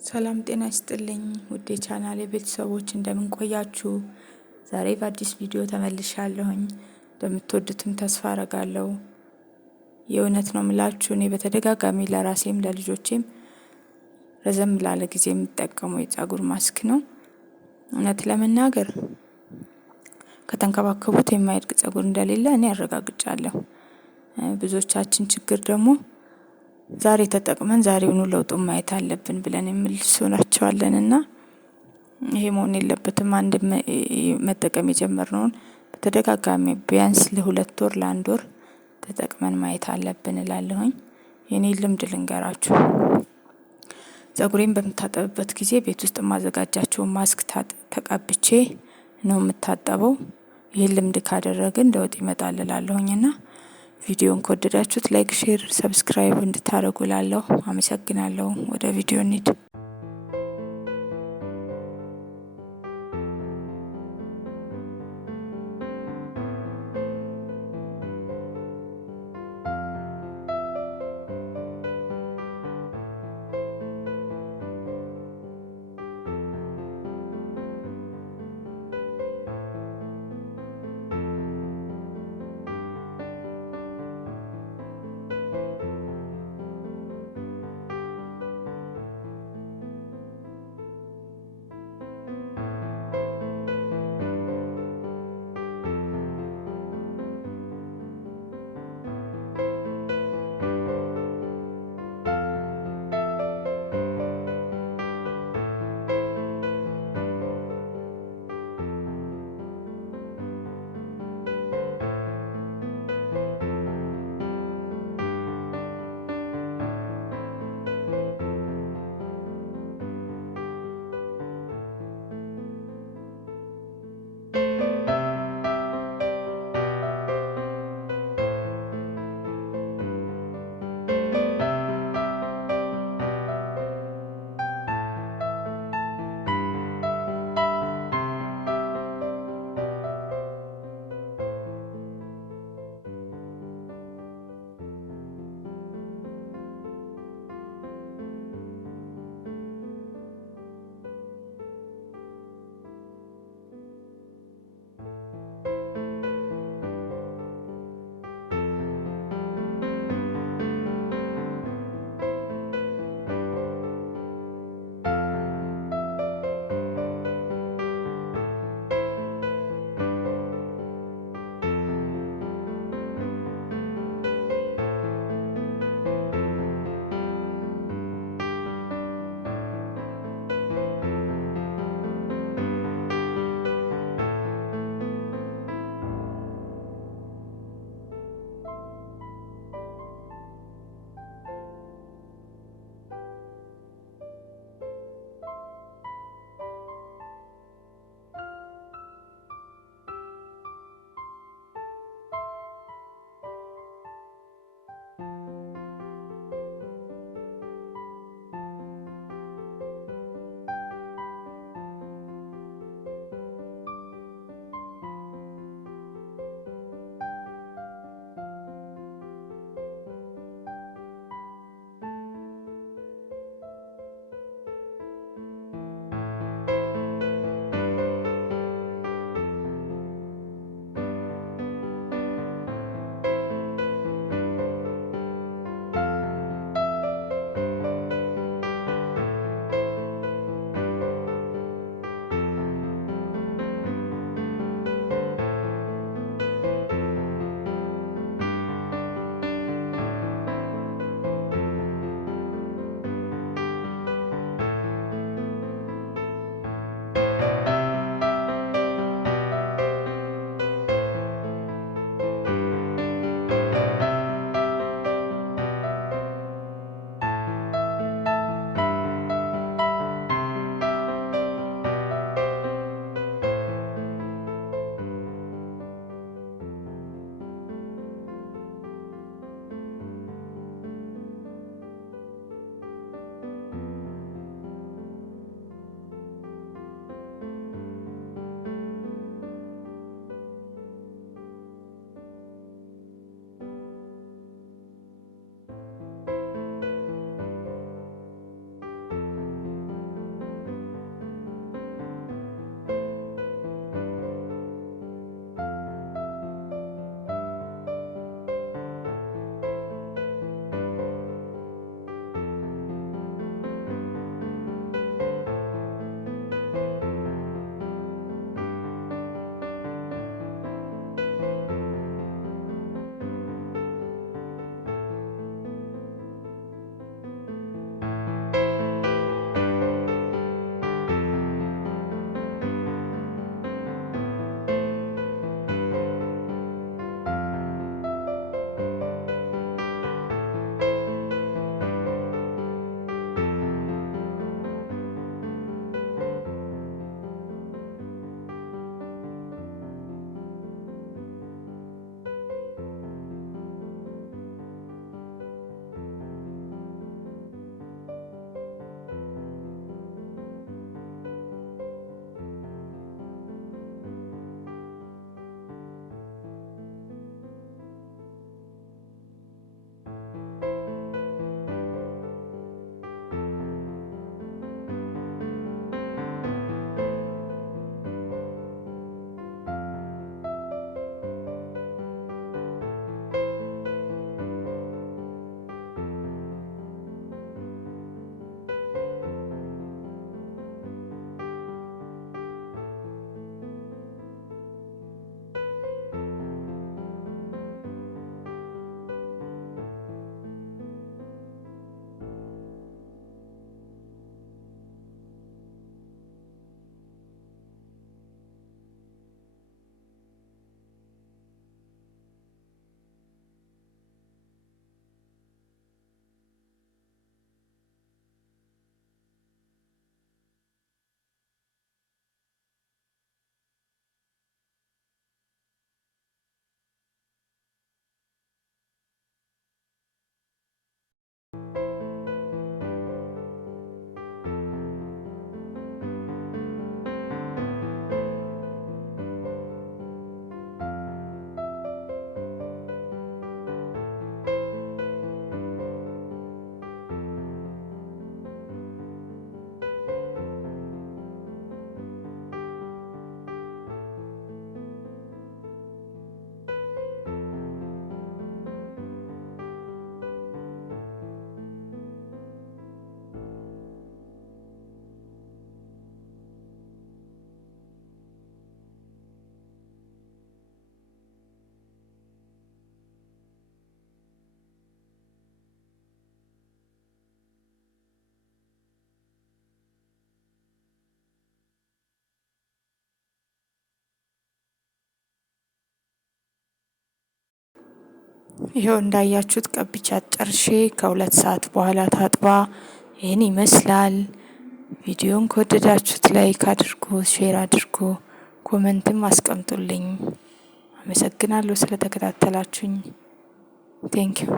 ሰላም ጤና ይስጥልኝ ውዴ ቻናሌ ቤተሰቦች እንደምን ቆያችሁ? ዛሬ በአዲስ ቪዲዮ ተመልሻለሁኝ። እንደምትወዱትም ተስፋ አረጋለሁ። የእውነት ነው የምላችሁ እኔ በተደጋጋሚ ለራሴም ለልጆቼም ረዘም ላለ ጊዜ የምጠቀመው የፀጉር ማስክ ነው። እውነት ለመናገር ከተንከባከቡት የማይድግ ፀጉር እንደሌለ እኔ አረጋግጫለሁ። ብዙዎቻችን ችግር ደግሞ ዛሬ ተጠቅመን ዛሬውኑ ለውጡን ማየት አለብን ብለን የምንልሶናቸዋለንና ይሄ መሆን የለበትም። አንድ መጠቀም የጀመርነውን በተደጋጋሚ ቢያንስ ለሁለት ወር ለአንድ ወር ተጠቅመን ማየት አለብን እላለሁኝ። የኔ ልምድ ልንገራችሁ። ፀጉሬን በምታጠብበት ጊዜ ቤት ውስጥ ማዘጋጃቸውን ማስክ ተቀብቼ ነው የምታጠበው። ይሄን ልምድ ካደረግን ለውጥ ይመጣል እላለሁኝና ቪዲዮን ከወደዳችሁት ላይክ፣ ሼር፣ ሰብስክራይብ እንድታደርጉ እላለሁ። አመሰግናለሁ። ወደ ቪዲዮ እንሂድ። ይኸው እንዳያችሁት ቀብቻት ጨርሼ ከ2 ሰዓት በኋላ ታጥባ ይሄን ይመስላል። ቪዲዮን ከወደዳችሁት ላይክ አድርጉ፣ ሼር አድርጉ፣ ኮሜንትም አስቀምጡልኝ። አመሰግናለሁ ስለተከታተላችሁኝ። ቴንኪው